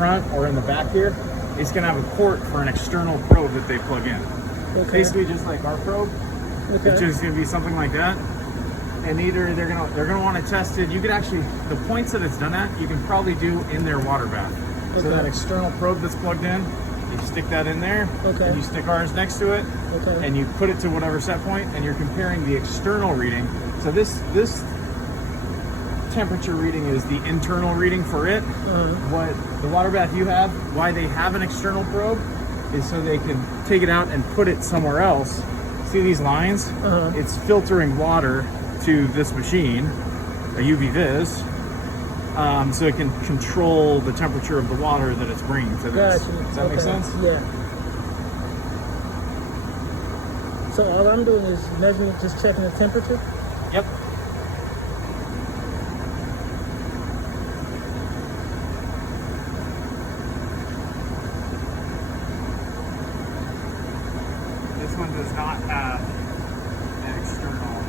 front or in the back here, it's going to have a port for an external probe that they plug in. Okay. Basically, just like our probe, Okay. it's just going to be something like that. And either they're gonna want to test it. You could actually, the points that it's done at, you can probably do in their water bath. Okay. So that external probe that's plugged in, you stick that in there, Okay. and you stick ours next to it, Okay. and you put it to whatever set point, and you're comparing the external reading. So this temperature reading is the internal reading for it. What the water bath you have, why they have an external probe, is so they can take it out and put it somewhere else. See these lines? It's filtering water to this machine, a UV Vis, so it can control the temperature of the water that it's bringing to this. Gotcha. Does that make sense? Yeah. So all I'm doing is measuring, just checking the temperature. Yep. This one does not have an external.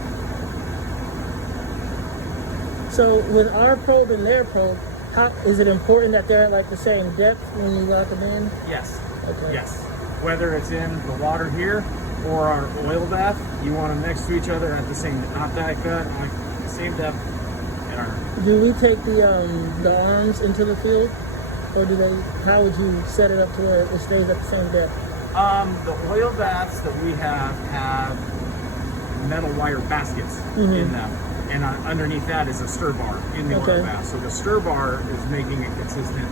So with our probe and their probe, how is it important that they're at like the same depth when you lock them in? Yes. Okay. Yes. Whether it's in the water here or our oil bath, you want them next to each other at the same, not that cut, like the same depth in our. Do we take the arms into the field, or do they? How would you set it up to where it stays at the same depth? The oil baths that we have metal wire baskets in them, and underneath that is a stir bar in the oil bath. So the stir bar is making a consistent,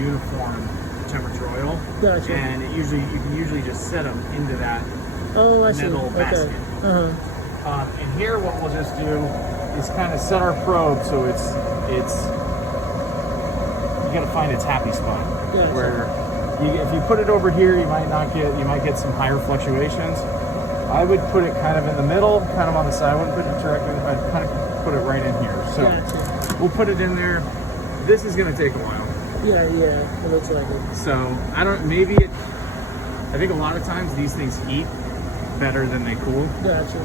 uniform temperature oil. Gotcha. And you can usually just set them into that Oh, I see. metal basket. Okay. And here, what we'll just do is kind of set our probe so it's you got to find its happy spot. Yeah, where if you put it over here, you might get some higher fluctuations. I would put it kind of in the middle, kind of on the side. I wouldn't put it directly. I'd kind of put it right in here. So Gotcha. we'll put it in there. This is going to take a while. Yeah, it looks like it. So I think a lot of times these things heat better than they cool. Gotcha.